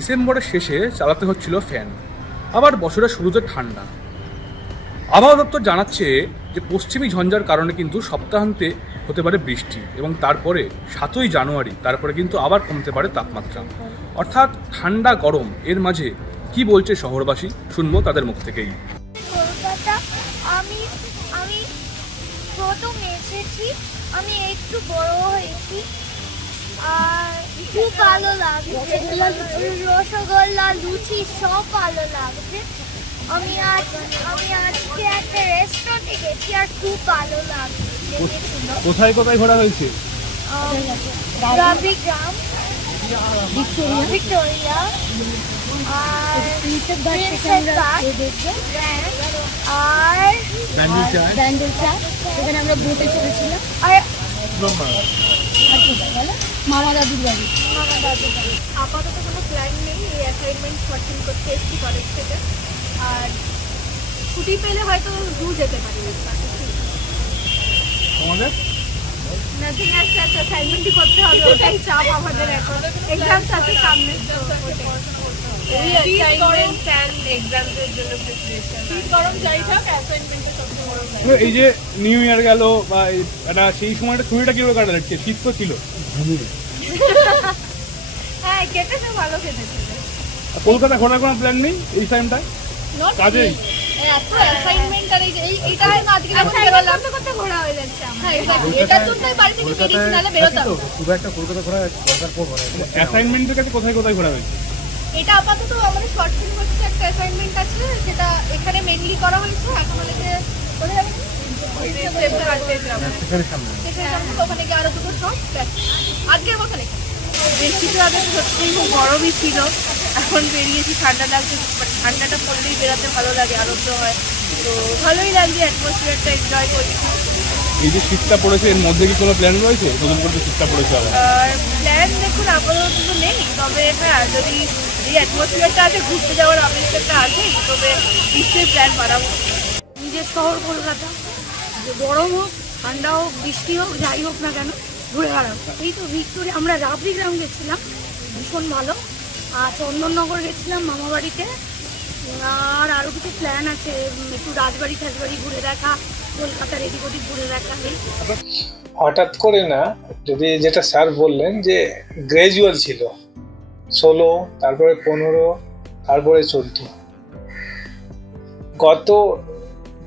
ডিসেম্বরের শেষে চালাতে হচ্ছিল ফ্যান। আবার বছরের শুরুতে ঠান্ডা। আবহাওয়া দপ্তর জানাচ্ছে যে পশ্চিমী ঝঞ্ঝার কারণে কিন্তু সপ্তাহান্তে হতে পারে বৃষ্টি এবং তারপরে সাতই জানুয়ারি, তারপরে কিন্তু আবার কমতে পারে তাপমাত্রা। অর্থাৎ ঠান্ডা গরম, এর মাঝে কি বলছে শহরবাসী? শুনব তাদের মুখ থেকেই। আমি একটু বড় হয়েছি। আর খুব ভালো লাগছে। রসগোল্লা লুচি সব ভালো লাগছে। আমি আজ আমি আজকে একটা রেস্টুরেন্টে গেছি আর খুব ভালো লাগছে। কোথায় কোথায় ঘোরা হয়েছে? গ্রাম। ভিক্টোরিয়া। ভিক্টোরিয়া। আর হ্যাঁ, আর ব্যান্ডেল ব্যান্ডেল সেখানে আমরা বোটে চলেছিলাম আর আর মামা দাদুর বাড়ি। মামা দাদু বাড়ি। আপাতত কোনো প্ল্যান নেই এই অ্যাসাইনমেন্ট সঠিক করতে এসেছি কলেজ থেকে। আর ছুটি পেলে হয়তো দু যেতে পারি। তোমাদের? নাথিং অ্যাজ সাচ অ্যাসাইনমেন্টই করতে হবে ওটাই চাপ আমাদের এখন। এক্সামস আছে সামনে তো অ্যাসাইনমেন্টস অ্যান্ড এক্সামসের জন্য প্রিপারেশন গরম যাই থাক অ্যাসাইনমেন্টে সবচেয়ে বড় এই যে নিউ ইয়ার গেল বা একটা সেই সময়টা ছুটিটা কীভাবে কাটালে? শীত তো ছিল। হ্যাঁ কেটেছে ভালো কেটেছে কলকাতা ঘোরার কোনো প্ল্যান নেই এই টাইমটায় কাজেই? কোথায় কোথায় ঘোরা হয়েছে? এটা আপাতত আমাদের শর্ট ফিল্ম হচ্ছে একটা অ্যাসাইনমেন্ট আছে যেটা এখানে মেনলি করা হয়েছে এখন হচ্ছে কোথায় যাবে সেখানে সামনে সেখানে যাব তো ওখানে গিয়ে আরও দুটো শর্ট আজকের মতো লেখা বেশি তো আগে সত্যিই খুব গরমই ছিল এখন বেরিয়েছি ঠান্ডা লাগছে বাট ঠান্ডাটা পড়লেই বেরোতে ভালো লাগে আনন্দ হয় তো ভালোই লাগছে অ্যাটমসফিয়ারটা এনজয় করছি এই যে শীতটা পড়েছে এর মধ্যে কি কোনো প্ল্যান রয়েছে? নতুন করে শীতটা পড়েছে আবার? আর প্ল্যান দেখুন আপাতত তো নেই তবে হ্যাঁ যদি এই অ্যাটমসফিয়ারটা আছে ঘুরতে যাওয়ার আবেশটা আছেই তবে নিশ্চয়ই প্ল্যান বানাবো নিজের শহর কলকাতা। গরম হোক, ঠান্ডা হোক, বৃষ্টি হোক, যাই হোক না কেন, ঘুরে বেড়াবো এই তো ভিক্টোরিয়া, আমরা রাবড়ি গ্রাম গেছিলাম, ভীষণ ভালো। আর চন্দননগর গেছিলাম মামাবাড়িতে। আর আরও কিছু প্ল্যান আছে একটু রাজবাড়ি টাজবাড়ি ঘুরে দেখা কলকাতার এদিক ওদিক ঘুরে দেখা হঠাৎ করে না, যদি যেটা স্যার বললেন যে গ্রাজুয়াল ছিল, ষোলো, তারপরে পনেরো, তারপরে চোদ্দ। গত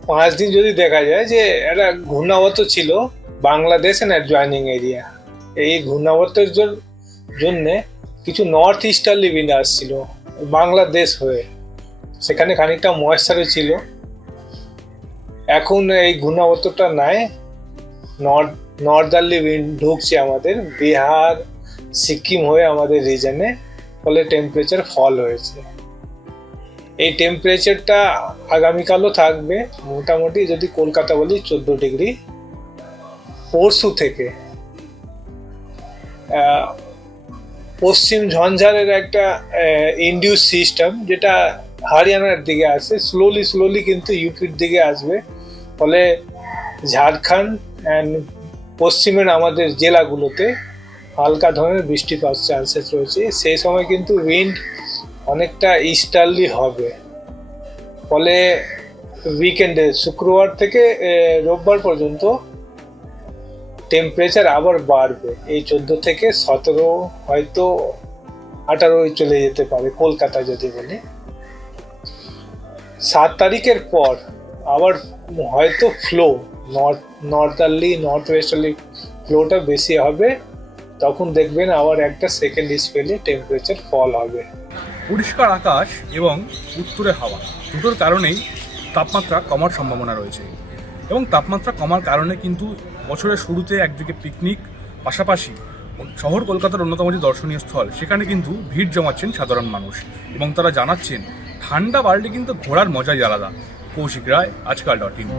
পাঁচ দিন যদি দেখা যায় যে একটা ঘূর্ণাবর্ত ছিল বাংলাদেশ অ্যান্ড জয়নিং এরিয়া, এই ঘূর্ণাবর্তের জন- জন্যে কিছু নর্থ ইস্টার্লি উইন্ড আসছিল বাংলাদেশ হয়ে। সেখানে খানিকটা ময়েশ্চারও ছিল। এখন এই ঘূর্ণাবর্তটা নাই। নর্থ নর্দার্লি উইন্ড ঢুকছে আমাদের। বিহার, সিকিম হয়ে আমাদের রিজনে ফলে টেম্পারেচার ফল হয়েছে। এই টেম্পারেচারটা আগামীকালও থাকবে। মোটামুটি যদি কলকাতা বলি চোদ্দ ডিগ্রি। পরশু থেকে পশ্চিম ঝঞ্ঝারের একটা ইন্ডিউস সিস্টেম যেটা হরিয়ানার দিকে আসে স্লোলি স্লোলি কিন্তু ইউপির দিকে আসবে। ফলে ঝাড়খণ্ড অ্যান্ড পশ্চিমের আমাদের জেলাগুলোতে হালকা ধরনের বৃষ্টিপাত চান্সেস রয়েছে। সেই সময় কিন্তু উইন্ড অনেকটা ইস্টার্লি হবে। ফলে উইকেন্ডে শুক্রবার থেকে রোববার পর্যন্ত টেম্পারেচার আবার বাড়বে। এই চোদ্দ থেকে সতেরো হয়তো আঠারোয় চলে যেতে পারে, কলকাতা যদি বলি। সাত তারিখের পর আবার হয়তো flow north northerly north westerly ফ্লোটা বেশি হবে। তখন দেখবেন আবার একটা সেকেন্ড স্পেলে টেম্পারেচার ফল হবে। পরিষ্কার আকাশ এবং উত্তরে হাওয়া। দুটোর কারণেই তাপমাত্রা কমার সম্ভাবনা রয়েছে। এবং তাপমাত্রা কমার কারণে কিন্তু বছরের শুরুতে একদিকে পিকনিক পাশাপাশি শহর কলকাতার অন্যতম যে দর্শনীয় স্থল, সেখানে কিন্তু ভিড় জমাচ্ছেন সাধারণ মানুষ। এবং তারা জানাচ্ছেন, ঠান্ডা বাড়লে কিন্তু ঘোরার মজাই আলাদা। কৌশিক রায়, আজকাল ডট ইন।